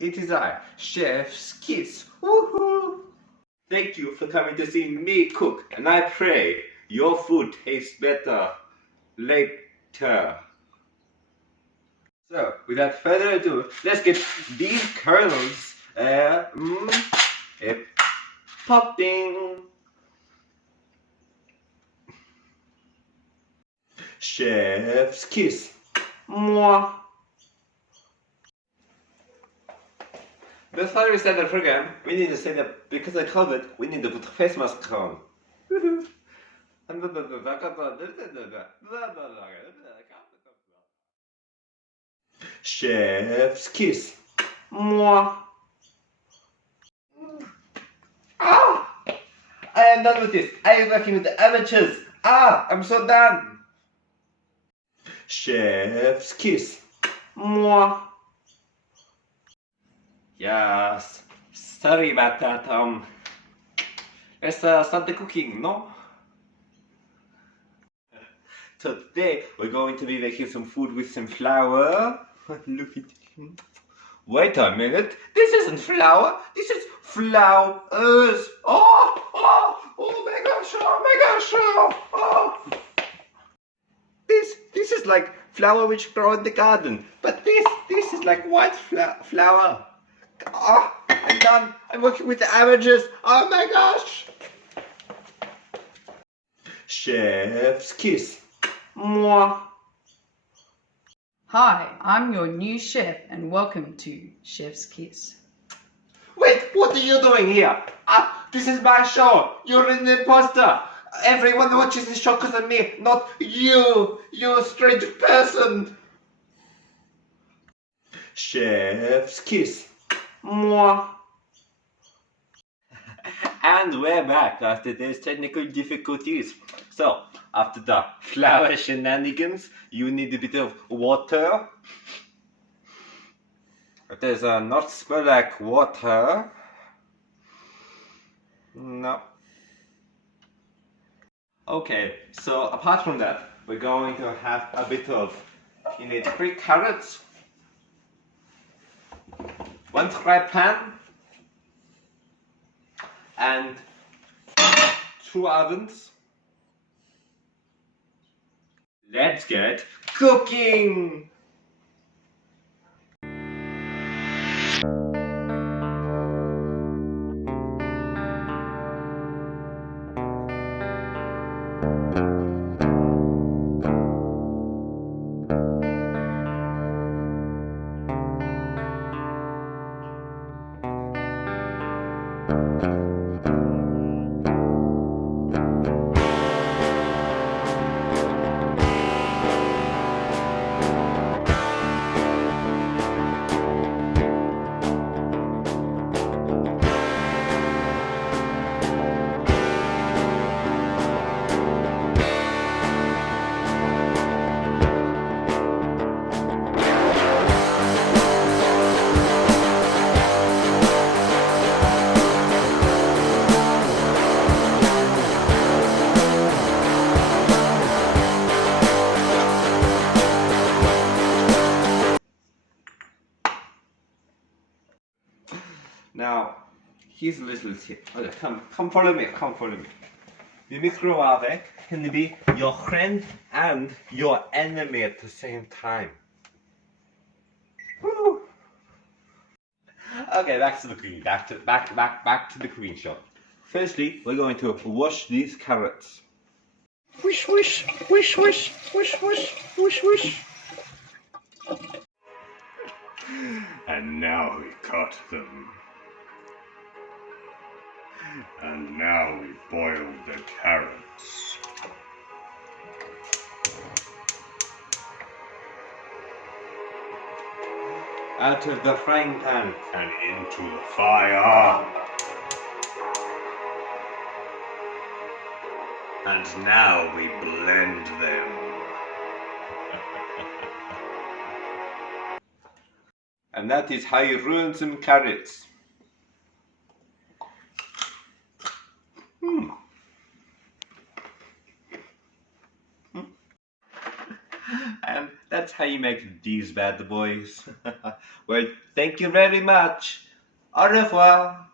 It is I, Chef's Kiss. Woohoo! Thank you for coming to see me cook, and I pray your food tastes better later. So, without further ado, let's get these kernels popping. Chef's Kiss. Mwah. Before we start the program, we need to say that because of COVID, we need to put face mask on. Chef's Kiss. Mwah. Ah! I am done with this. I am working with the amateurs. I'm so done. Chef's Kiss. Mwah. Yes. Sorry about that. Let's start the cooking, no? So today we're going to be making some food with some flour. Look at it. Wait a minute. This isn't flour. This is flowers. Oh my gosh! Oh my gosh! Oh. This is like flower which grow in the garden, but this is like white flour. I'm done. I'm working with the amateurs. Oh my gosh! Chef's Kiss. Mwah. Hi, I'm your new chef and welcome to Chef's Kiss. Wait, what are you doing here? This is my show. You're an imposter. Everyone watches this show because of me, not you. You strange person. Chef's Kiss. Mwah. And we're back after those technical difficulties. So, after the flour shenanigans, you need a bit of water. It does not smell like water. No. Okay, so apart from that, we're going to have a bit of, you need 3 carrots, 1 fry pan, and 2 ovens. Let's get cooking! Now, here's a little tip. Okay, come follow me, come follow me. The microwave can be your friend and your enemy at the same time. Woo. Okay, back to the cooking. Back to the cooking show. Firstly, we're going to wash these carrots. Wish, wish, wish, wish, wish, wish, wish, wish. And now we cut them. And now we boil the carrots. Out of the frying pan And into the fire. And now we blend them. And that is how you ruin some carrots. And that's how you make these bad boys. Well, thank you very much. Au revoir.